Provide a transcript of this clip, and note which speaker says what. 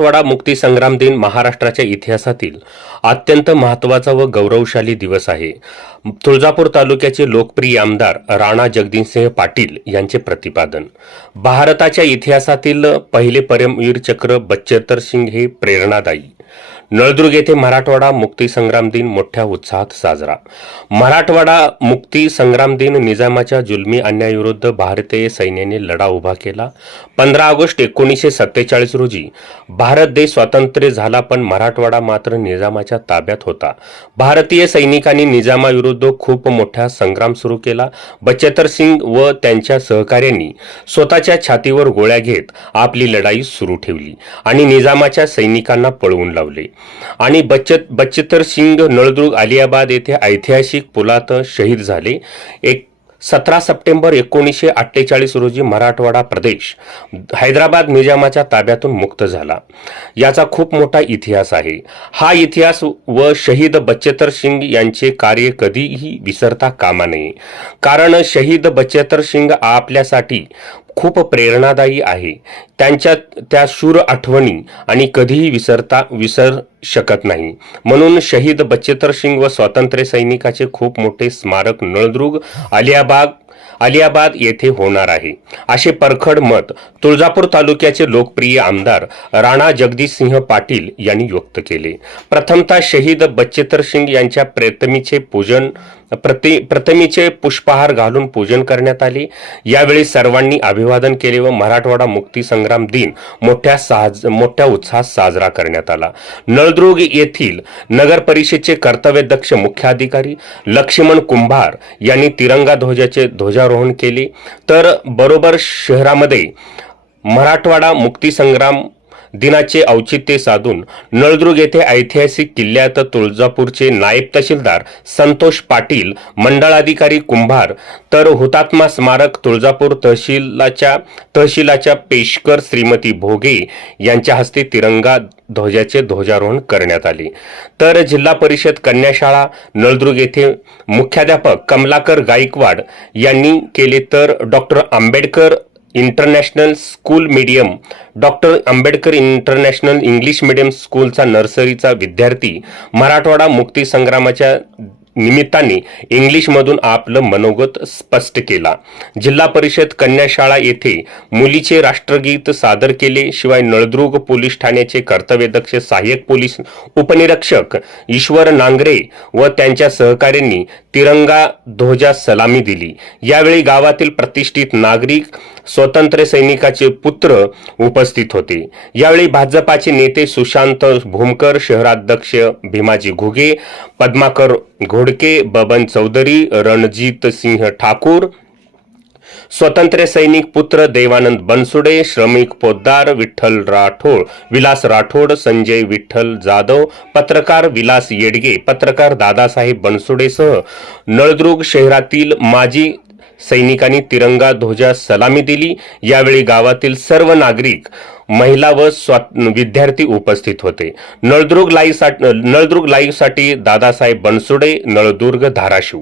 Speaker 1: मराठवाडा मुक्ती संग्राम दिन महाराष्ट्राच्या इतिहासातील अत्यंत महत्त्वाचा व गौरवशाली दिवस आहे. तुळजापूर तालुक्याचे लोकप्रिय आमदार राणा जगदीशसिंह पाटील यांचे प्रतिपादन. भारताच्या इतिहासातील पहिले परमवीर चक्र बच्चेतर सिंग हे प्रेरणादायी. नळदुर्ग येथे मराठवाडा मुक्ती संग्राम दिन मोठ्या उत्साहात साजरा. मराठवाडा मुक्ती संग्राम दिन निजामाच्या जुलमी अन्यायाविरुद्ध भारतीय सैन्याने लढा उभा केला. पंधरा ऑगस्ट एकोणीसशे सत्तेचाळीस रोजी भारत देश स्वातंत्र्य झाला पण मराठवाडा मात्र निजामाच्या ताब्यात होता. भारतीय सैनिकांनी निजामाविरुद्ध खूप मोठा संग्राम सुरू केला. बचेतर सिंग व त्यांच्या सहकाऱ्यांनी स्वतःच्या छातीवर गोळ्या घेत आपली लढाई सुरू ठेवली आणि निजामाच्या सैनिकांना पळवून लावले. आणि बच्चत बच्चतर सिंग नळदुर्ग अलियाबाद येथे ऐतिहासिक पुलात शहीद झाले. एक सतरा सप्टेंबर एकोणीसशे अठ्ठेचाळीस रोजी मराठवाडा प्रदेश हैदराबाद निजामाच्या ताब्यातून मुक्त झाला. याचा खूप मोठा इतिहास आहे. हा इतिहास व शहीद बच्चेतर सिंग यांचे कार्य कधीही विसरता कामा नये. कारण शहीद बच्चेतर सिंग आपल्यासाठी खूप प्रेरणादायी आहे. त्यांच्या त्या शूर आठवणी आणि कधीही विसरता विसर शकत नाही. म्हणून शहीद बच्चेतर सिंग व स्वातंत्र्य सैनिकाचे खूप मोठे स्मारक नळदुर्ग अलियाबाग अलियाबाद येथे होणार आहे. असे परखड मत तुळजापूर तालुक्याचे लोकप्रिय आमदार राणा जगदीशसिंह पाटील यांनी व्यक्त केले. प्रथमतः शहीद बच्चेतर सिंग यांच्या प्रतिमेचे पूजन प्रति प्रतिमेचे पुष्पहार घालून पूजन करण्यात आले. यावेळी सर्वांनी अभिवादन केले व मराठवाडा मुक्तीसंग्राम दिन मोठ्या साज मोठ्या उत्साहात साजरा करण्यात आला. नळदुर्ग येथील नगर परिषदेचे कर्तव्यदक्ष मुख्याधिकारी लक्ष्मण कुंभार यांनी तिरंगा ध्वजाचे ध्वजारोहण केले. तर बरोबर शहरामध्ये मराठवाडा मुक्तीसंग्राम दिनाचे औचित्य साधून नळदुर्ग येथे ऐतिहासिक किल्ल्यात तुळजापूरचे नायब तहसीलदार संतोष पाटील मंडळाधिकारी कुंभार तर हुतात्मा स्मारक तुळजापूर तहसीलाच्या तहसीलाच्या पेशकर श्रीमती भोगे यांच्या हस्ते तिरंगा ध्वजाचे ध्वजारोहण करण्यात आले. तर जिल्हा परिषद कन्याशाळा नळदुर्ग येथे मुख्याध्यापक कमलाकर गायकवाड यांनी केले तर doctor Ambedkar international school medium. Doctor Ambedkar international English medium स्कूलचा नर्सरीचा विद्यार्थी. मराठवाडा मुक्ती संग्रामाच्या निमित्ताने इंग्लिशमधून आपलं मनोगत स्पष्ट केला. जिल्हा परिषद कन्याशाळा येथे मुलीचे राष्ट्रगीत सादर केले शिवाय नळदुर्ग पोलीस ठाण्याचे कर्तव्यदक्ष सहाय्यक पोलीस उपनिरीक्षक ईश्वर नांगरे व त्यांच्या सहकाऱ्यांनी तिरंगा ध्वजा सलामी दिली. यावेळी गावातील प्रतिष्ठित नागरिक स्वतंत्र सैनिकाचे पुत्र उपस्थित होते. यावेळी भाजपाचे नेते सुशांत भूमकर शहराध्यक्ष भीमाजी घुगे पद्माकर घोडके बबन चौधरी रणजित सिंह ठाकूर स्वतंत्र सैनिक पुत्र देवानंद बनसुडे श्रमिक पोद्दार विठ्ठल राठोड विलास राठोड संजय विठ्ठल जाधव पत्रकार विलास येडगे पत्रकार दादासाहेब बनसुडेसह नळदुर्ग शहरातील माजी सैनिकांनी तिरंगा ध्वजा सलामी दिली. यावेळी गावातील सर्व नागरिक महिला व स्वा विद्यार्थी उपस्थित होते. नळदुर्ग लाईव्ह नळदुर्ग लाईव्हसाठी दादासाहेब बनसुडे नळदुर्ग धाराशिव.